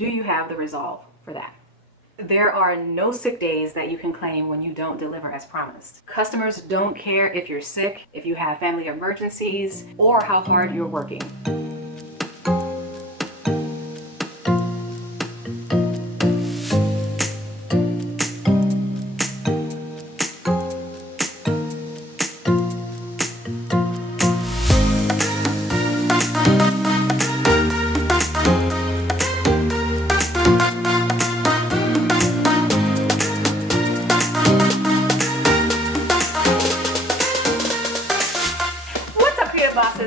Do you have the resolve for that? There are no sick days that you can claim when you don't deliver as promised. Customers don't care if you're sick, if you have family emergencies, or how hard you're working.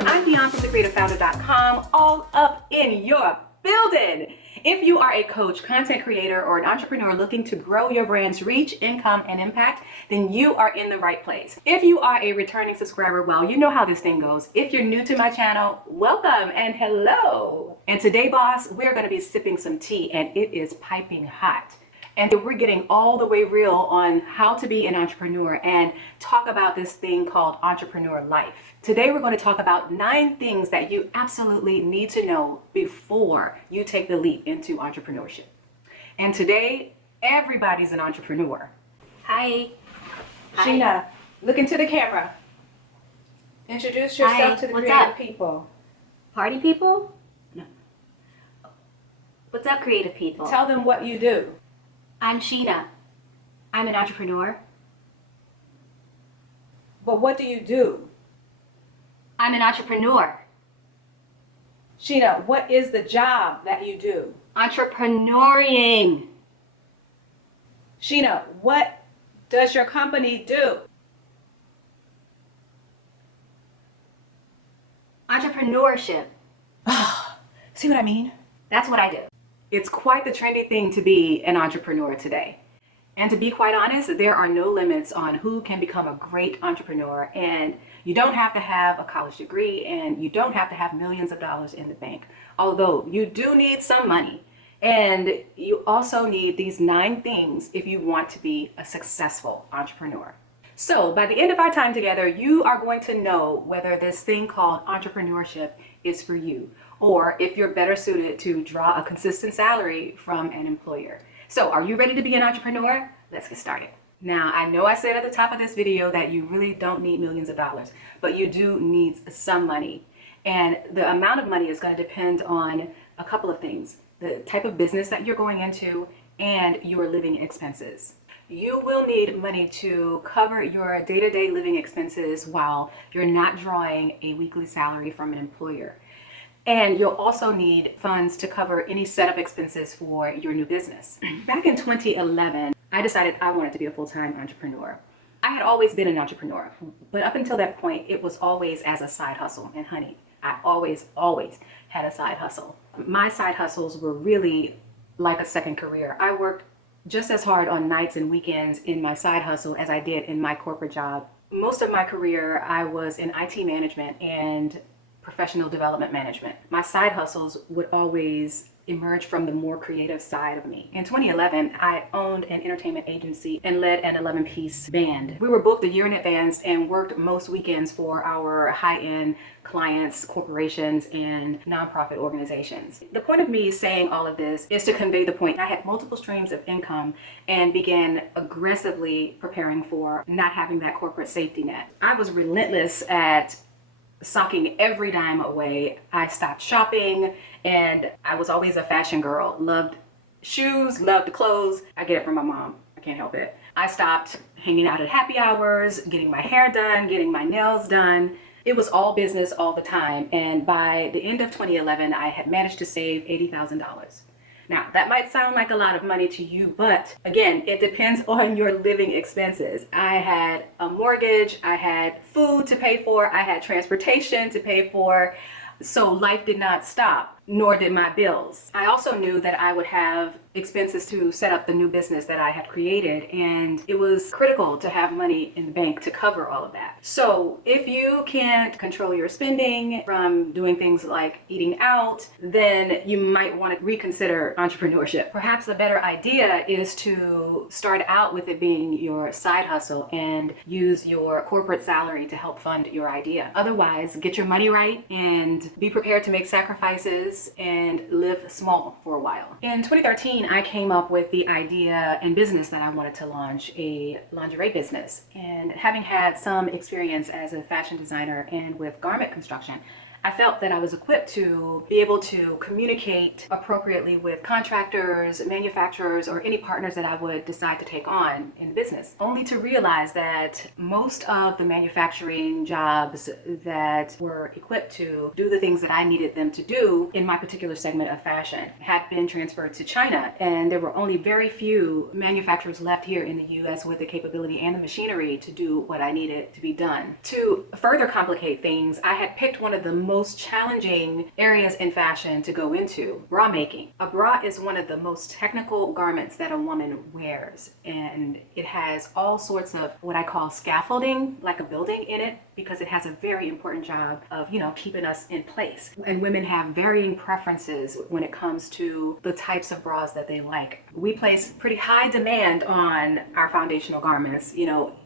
I'm Dion from thecreativefounder.com, all up in your building. If you are a coach, content creator, or an entrepreneur looking to grow your brand's reach, income, and impact, then you are in the right place. If you are a returning subscriber, well, you know how this thing goes. If you're new to my channel, welcome and hello. And today, boss, we're going to be sipping some tea, and it is piping hot. And we're getting all the way real on how to be an entrepreneur and talk about this thing called entrepreneur life. Today, we're going to talk about 9 things that you absolutely need to know before you take the leap into entrepreneurship. And today, everybody's an entrepreneur. Hi. Sheena, look into the camera. Introduce yourself to the creative people. Party people? No. What's up, creative people? Tell them what you do. I'm Sheena. I'm an entrepreneur. But what do you do? I'm an entrepreneur. Sheena, what is the job that you do? Entrepreneuring. Sheena, what does your company do? Entrepreneurship. See what I mean? That's what I do. It's quite the trendy thing to be an entrepreneur today. And to be quite honest, there are no limits on who can become a great entrepreneur. And you don't have to have a college degree, and you don't have to have millions of dollars in the bank. Although you do need some money. And you also need these 9 things if you want to be a successful entrepreneur. So by the end of our time together, you are going to know whether this thing called entrepreneurship is for you, or if you're better suited to draw a consistent salary from an employer. So are you ready to be an entrepreneur? Let's get started. Now, I know I said at the top of this video that you really don't need millions of dollars, but you do need some money. And the amount of money is going to depend on a couple of things: the type of business that you're going into and your living expenses. You will need money to cover your day-to-day living expenses while you're not drawing a weekly salary from an employer. And you'll also need funds to cover any setup expenses for your new business. Back in 2011, I decided I wanted to be a full-time entrepreneur. I had always been an entrepreneur, but up until that point, it was always as a side hustle. And honey, I always had a side hustle. My side hustles were really like a second career. I worked just as hard on nights and weekends in my side hustle as I did in my corporate job. Most of my career, I was in IT management and professional development management. My side hustles would always emerge from the more creative side of me. In 2011, I owned an entertainment agency and led an 11-piece band. We were booked a year in advance and worked most weekends for our high-end clients, corporations, and nonprofit organizations. The point of me saying all of this is to convey the point. I had multiple streams of income and began aggressively preparing for not having that corporate safety net. I was relentless at socking every dime away. I stopped shopping, and I was always a fashion girl. Loved shoes, loved clothes. I get it from my mom. I can't help it. I stopped hanging out at happy hours, getting my hair done, getting my nails done. It was all business all the time. And by the end of 2011, I had managed to save $80,000. Now, that might sound like a lot of money to you, but again, it depends on your living expenses. I had a mortgage, I had food to pay for, I had transportation to pay for, so life did not stop, nor did my bills. I also knew that I would have expenses to set up the new business that I had created, and it was critical to have money in the bank to cover all of that. So if you can't control your spending from doing things like eating out, then you might want to reconsider entrepreneurship. Perhaps a better idea is to start out with it being your side hustle and use your corporate salary to help fund your idea. Otherwise, get your money right and be prepared to make sacrifices business and live small for a while. In 2013, I came up with the idea and business that I wanted to launch a lingerie business. And having had some experience as a fashion designer and with garment construction, I felt that I was equipped to be able to communicate appropriately with contractors, manufacturers, or any partners that I would decide to take on in business. Only to realize that most of the manufacturing jobs that were equipped to do the things that I needed them to do in my particular segment of fashion had been transferred to China. And there were only very few manufacturers left here in the US with the capability and the machinery to do what I needed to be done. To further complicate things, I had picked one of the most challenging areas in fashion to go into: bra making. A bra is one of the most technical garments that a woman wears, and it has all sorts of what I call scaffolding, like a building in it, because it has a very important job of, keeping us in place. And women have varying preferences when it comes to the types of bras that they like. We place pretty high demand on our foundational garments,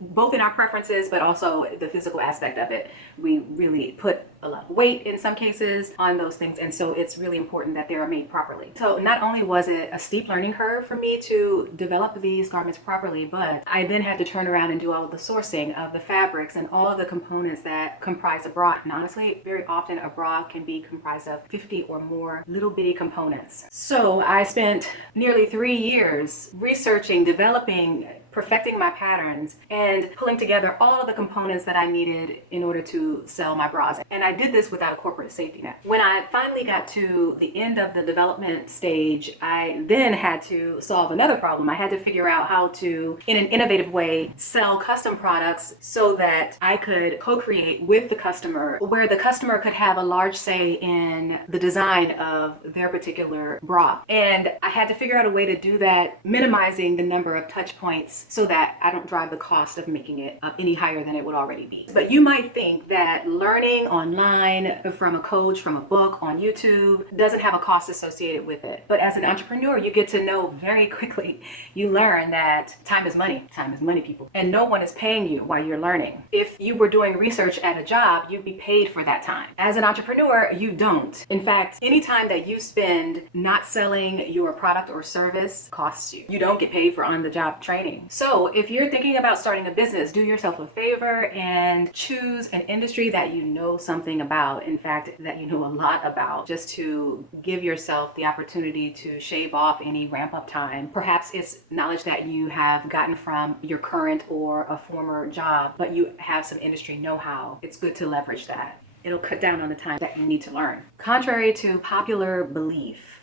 both in our preferences, but also the physical aspect of it. We really put a lot of weight in some cases on those things, and so it's really important that they are made properly. So not only was it a steep learning curve for me to develop these garments properly, but I then had to turn around and do all of the sourcing of the fabrics and all of the components that comprise a bra. And honestly, very often a bra can be comprised of 50 or more little bitty components. So I spent nearly 3 years researching, developing, perfecting my patterns, and pulling together all of the components that I needed in order to sell my bras. And I did this without a corporate safety net. When I finally got to the end of the development stage, I then had to solve another problem. I had to figure out how to, in an innovative way, sell custom products so that I could co-create with the customer, where the customer could have a large say in the design of their particular bra. And I had to figure out a way to do that, minimizing the number of touch points so that I don't drive the cost of making it up any higher than it would already be. But you might think that learning online from a coach, from a book, on YouTube, doesn't have a cost associated with it. But as an entrepreneur, you get to know very quickly. You learn that time is money. Time is money, people. And no one is paying you while you're learning. If you were doing research at a job, you'd be paid for that time. As an entrepreneur, you don't. In fact, any time that you spend not selling your product or service costs you. You don't get paid for on-the-job training. So if you're thinking about starting a business, do yourself a favor and choose an industry that you know something about. In fact, that you know a lot about, just to give yourself the opportunity to shave off any ramp up time. Perhaps it's knowledge that you have gotten from your current or a former job, but you have some industry know-how. It's good to leverage that. It'll cut down on the time that you need to learn. Contrary to popular belief,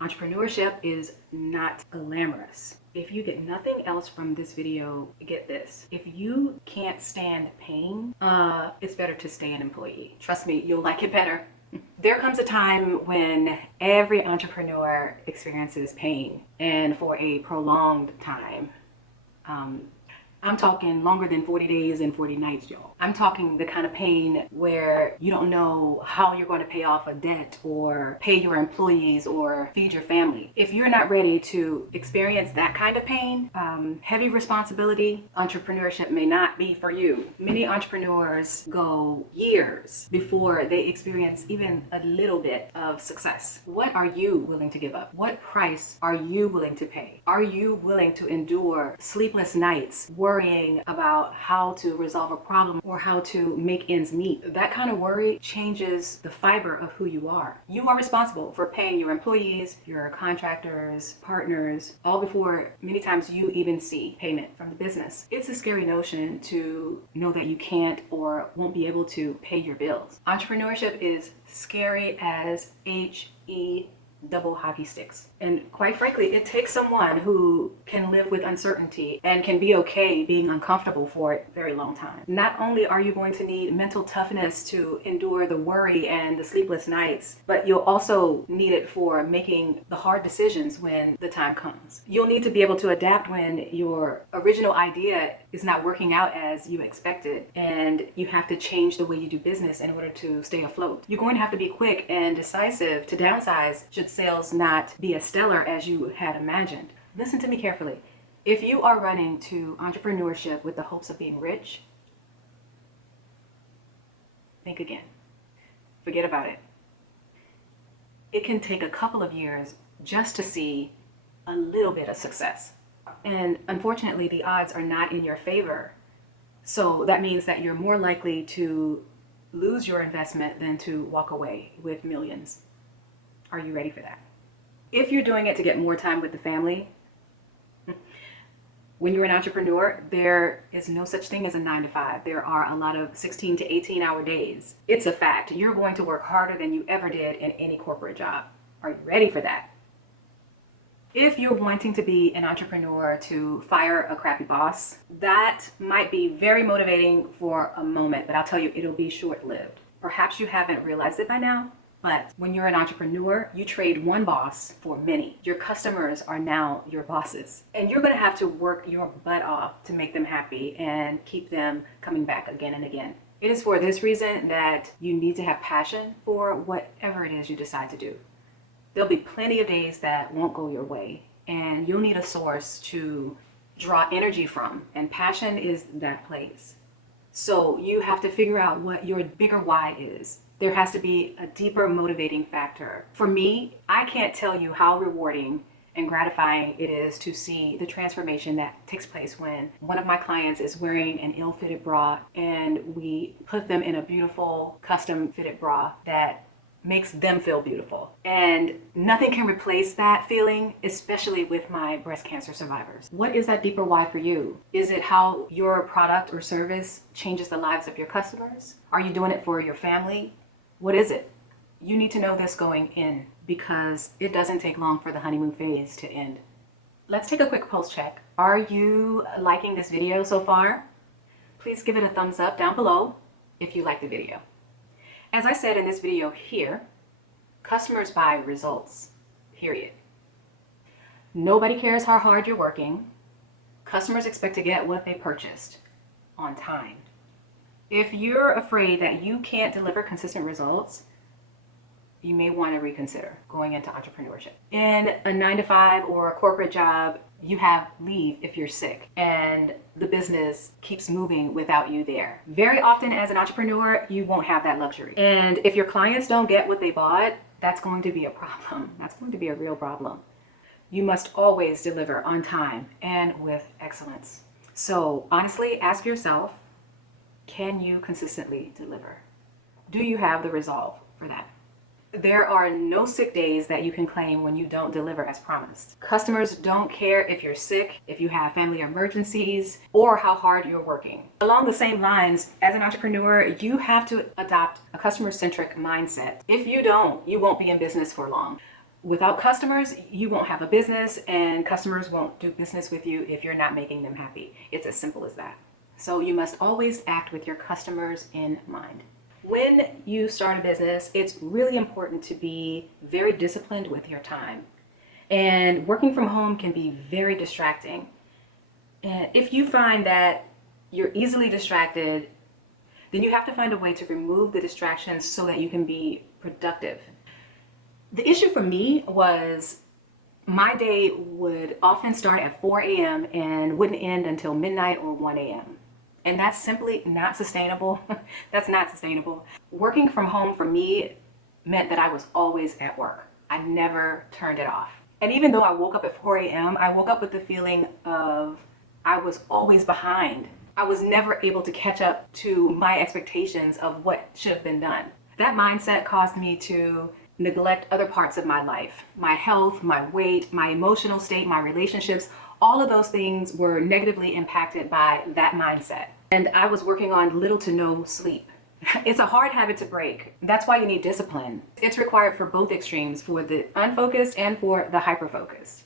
entrepreneurship is not glamorous. If you get nothing else from this video, get this. If you can't stand pain, it's better to stay an employee. Trust me, you'll like it better. There comes a time when every entrepreneur experiences pain, and for a prolonged time. I'm talking longer than 40 days and 40 nights, y'all. I'm talking the kind of pain where you don't know how you're going to pay off a debt or pay your employees or feed your family. If you're not ready to experience that kind of pain, heavy responsibility, entrepreneurship may not be for you. Many entrepreneurs go years before they experience even a little bit of success. What are you willing to give up? What price are you willing to pay? Are you willing to endure sleepless nights, worrying about how to resolve a problem or how to make ends meet? That kind of worry changes the fiber of who you are. You are responsible for paying your employees, your contractors, partners, all before many times you even see payment from the business. It's a scary notion to know that you can't or won't be able to pay your bills. Entrepreneurship is scary as HE double hockey sticks. And quite frankly, it takes someone who can live with uncertainty and can be okay being uncomfortable for a very long time. Not only are you going to need mental toughness to endure the worry and the sleepless nights, but you'll also need it for making the hard decisions when the time comes. You'll need to be able to adapt when your original idea is not working out as you expected, and you have to change the way you do business in order to stay afloat. You're going to have to be quick and decisive to downsize should sales not be as stellar as you had imagined. Listen to me carefully. If you are running to entrepreneurship with the hopes of being rich, think again. Forget about it. it can take a couple of years just to see a little bit of success. And unfortunately, the odds are not in your favor. So that means that you're more likely to lose your investment than to walk away with millions. Are you ready for that? If you're doing it to get more time with the family, when you're an entrepreneur, there is no such thing as a 9 to 5. There are a lot of 16 to 18-hour days. It's a fact. You're going to work harder than you ever did in any corporate job. Are you ready for that? If you're wanting to be an entrepreneur to fire a crappy boss, that might be very motivating for a moment, but I'll tell you, it'll be short-lived. Perhaps you haven't realized it by now, but when you're an entrepreneur, you trade one boss for many. Your customers are now your bosses, and you're going to have to work your butt off to make them happy and keep them coming back again and again. It is for this reason that you need to have passion for whatever it is you decide to do. There'll be plenty of days that won't go your way, and you'll need a source to draw energy from, and passion is that place. So you have to figure out what your bigger why is. There has to be a deeper motivating factor. For me, I can't tell you how rewarding and gratifying it is to see the transformation that takes place when one of my clients is wearing an ill-fitted bra and we put them in a beautiful custom fitted bra that makes them feel beautiful. And nothing can replace that feeling, especially with my breast cancer survivors. What is that deeper why for you? Is it how your product or service changes the lives of your customers? Are you doing it for your family? What is it? You need to know this going in because it doesn't take long for the honeymoon phase to end. Let's take a quick pulse check. Are you liking this video so far? Please give it a thumbs up down below if you like the video. As I said in this video here, customers buy results, period. Nobody cares how hard you're working. Customers expect to get what they purchased on time. If you're afraid that you can't deliver consistent results, you may want to reconsider going into entrepreneurship. In a 9 to 5 or a corporate job, you have leave if you're sick and the business keeps moving without you there. Very often as an entrepreneur, you won't have that luxury. And if your clients don't get what they bought, that's going to be a problem. That's going to be a real problem. You must always deliver on time and with excellence. So honestly, ask yourself, can you consistently deliver? Do you have the resolve for that? There are no sick days that you can claim when you don't deliver as promised. Customers don't care if you're sick, if you have family emergencies, or how hard you're working. Along the same lines, as an entrepreneur, you have to adopt a customer-centric mindset. If you don't, you won't be in business for long. Without customers, you won't have a business, and customers won't do business with you if you're not making them happy. It's as simple as that. So you must always act with your customers in mind. When you start a business, it's really important to be very disciplined with your time. And working from home can be very distracting. And if you find that you're easily distracted, then you have to find a way to remove the distractions so that you can be productive. The issue for me was my day would often start at 4 a.m. and wouldn't end until midnight or 1 a.m. And that's simply not sustainable. That's not sustainable. Working from home for me meant that I was always at work. I never turned it off. And even though I woke up at 4 a.m., I woke up with the feeling of I was always behind. I was never able to catch up to my expectations of what should have been done. That mindset caused me to neglect other parts of my life. My health, my weight, my emotional state, my relationships, all of those things were negatively impacted by that mindset. And I was working on little to no sleep. It's a hard habit to break. That's why you need discipline. It's required for both extremes, for the unfocused and for the hyper-focused.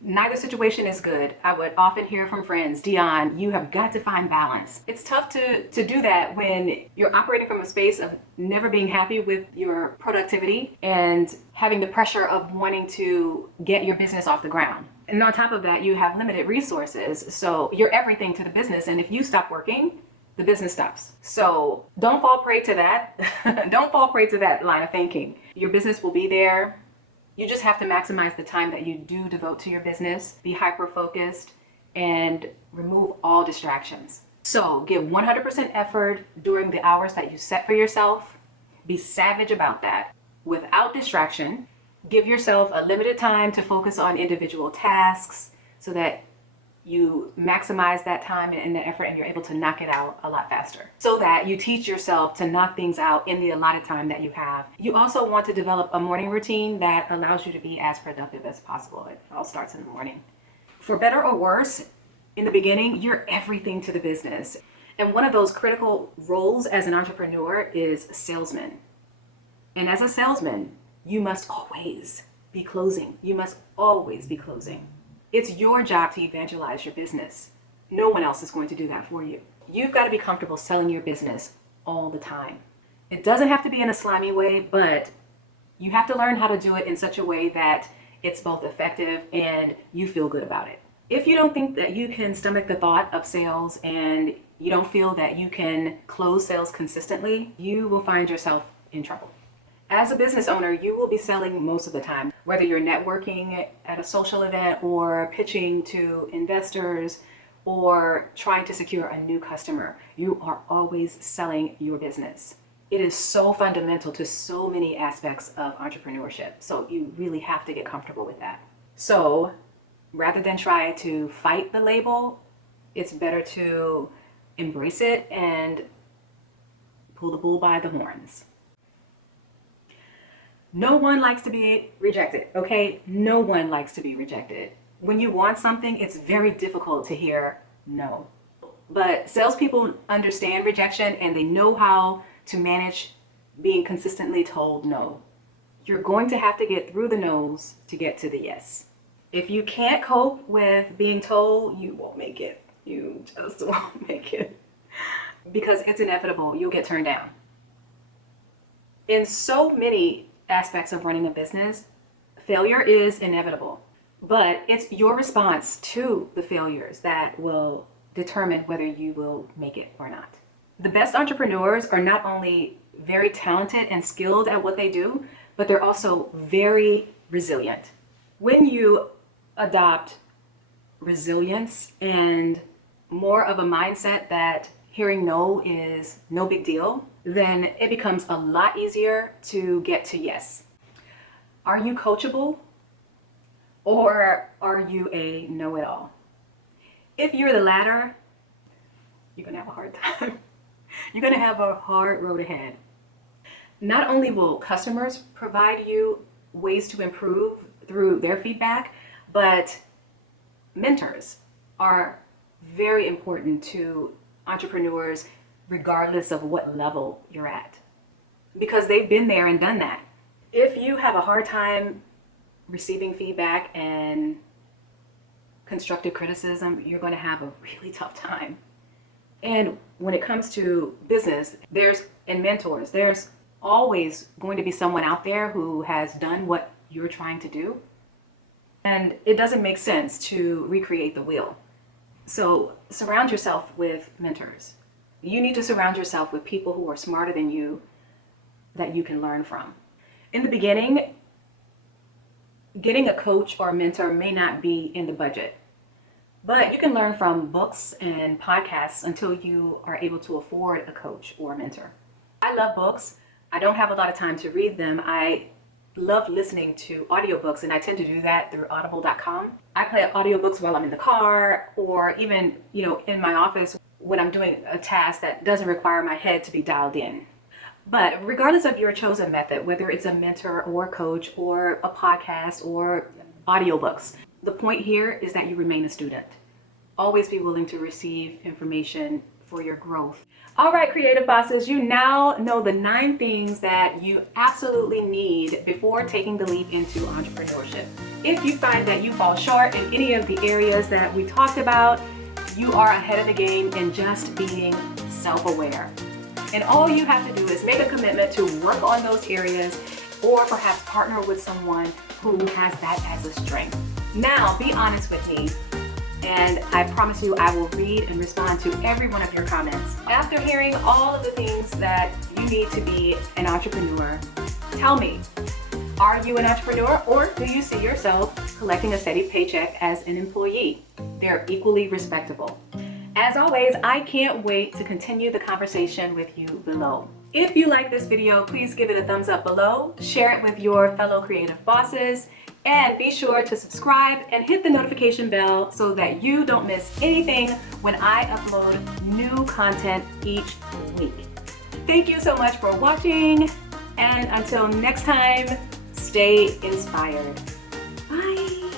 Neither situation is good. I would often hear from friends, Dion, you have got to find balance. It's tough to do that when you're operating from a space of never being happy with your productivity and having the pressure of wanting to get your business off the ground. And on top of that, you have limited resources. So you're everything to the business. And if you stop working, the business stops. So don't fall prey to that. Don't fall prey to that line of thinking. Your business will be there. You just have to maximize the time that you do devote to your business, be hyper-focused, and remove all distractions. So give 100% effort during the hours that you set for yourself. Be savage about that. without distraction. Give yourself a limited time to focus on individual tasks so that you maximize that time and the effort and you're able to knock it out a lot faster. So that you teach yourself to knock things out in the allotted time that you have. You also want to develop a morning routine that allows you to be as productive as possible. It all starts in the morning. For better or worse, in the beginning, you're everything to the business. And one of those critical roles as an entrepreneur is salesman. And as a salesman, you must always be closing. You must always be closing. It's your job to evangelize your business. No one else is going to do that for you. You've got to be comfortable selling your business all the time. It doesn't have to be in a slimy way, but you have to learn how to do it in such a way that it's both effective and you feel good about it. If you don't think that you can stomach the thought of sales and you don't feel that you can close sales consistently, you will find yourself in trouble. As a business owner, you will be selling most of the time, whether you're networking at a social event or pitching to investors or trying to secure a new customer. You are always selling your business. It is so fundamental to so many aspects of entrepreneurship. So you really have to get comfortable with that. So rather than try to fight the label, it's better to embrace it and pull the bull by the horns. No one likes to be rejected, okay? No one likes to be rejected. When you want something, it's very difficult to hear no. But salespeople understand rejection and they know how to manage being consistently told no. You're going to have to get through the no's to get to the yes. If you can't cope with being told, you won't make it. You just won't make it. Because it's inevitable, you'll get turned down. In so many aspects of running a business, failure is inevitable, but it's your response to the failures that will determine whether you will make it or not. The best entrepreneurs are not only very talented and skilled at what they do, but they're also very resilient. When you adopt resilience and more of a mindset that hearing no is no big deal, then it becomes a lot easier to get to yes. Are you coachable or are you a know-it-all? If you're the latter, you're gonna have a hard time. You're gonna have a hard road ahead. Not only will customers provide you ways to improve through their feedback, but mentors are very important to entrepreneurs regardless of what level you're at, because they've been there and done that. If you have a hard time receiving feedback and constructive criticism, you're going to have a really tough time. And when it comes to business, there's always going to be someone out there who has done what you're trying to do. And it doesn't make sense to recreate the wheel. So surround yourself with mentors. You need to surround yourself with people who are smarter than you that you can learn from. In the beginning, getting a coach or a mentor may not be in the budget, but you can learn from books and podcasts until you are able to afford a coach or a mentor. I love books. I don't have a lot of time to read them. I love listening to audiobooks, and I tend to do that through audible.com. I play audiobooks while I'm in the car or even, in my office when I'm doing a task that doesn't require my head to be dialed in. But regardless of your chosen method, whether it's a mentor or a coach or a podcast or audiobooks, the point here is that you remain a student. Always be willing to receive information for your growth. All right, creative bosses, you now know the 9 things that you absolutely need before taking the leap into entrepreneurship. If you find that you fall short in any of the areas that we talked about, you are ahead of the game in just being self-aware. And all you have to do is make a commitment to work on those areas or perhaps partner with someone who has that as a strength. Now, be honest with me, and I promise you I will read and respond to every one of your comments. After hearing all of the things that you need to be an entrepreneur, tell me, are you an entrepreneur or do you see yourself collecting a steady paycheck as an employee? They're equally respectable. As always, I can't wait to continue the conversation with you below. If you like this video, please give it a thumbs up below, share it with your fellow creative bosses, and be sure to subscribe and hit the notification bell so that you don't miss anything when I upload new content each week. Thank you so much for watching, and until next time, stay inspired. Bye.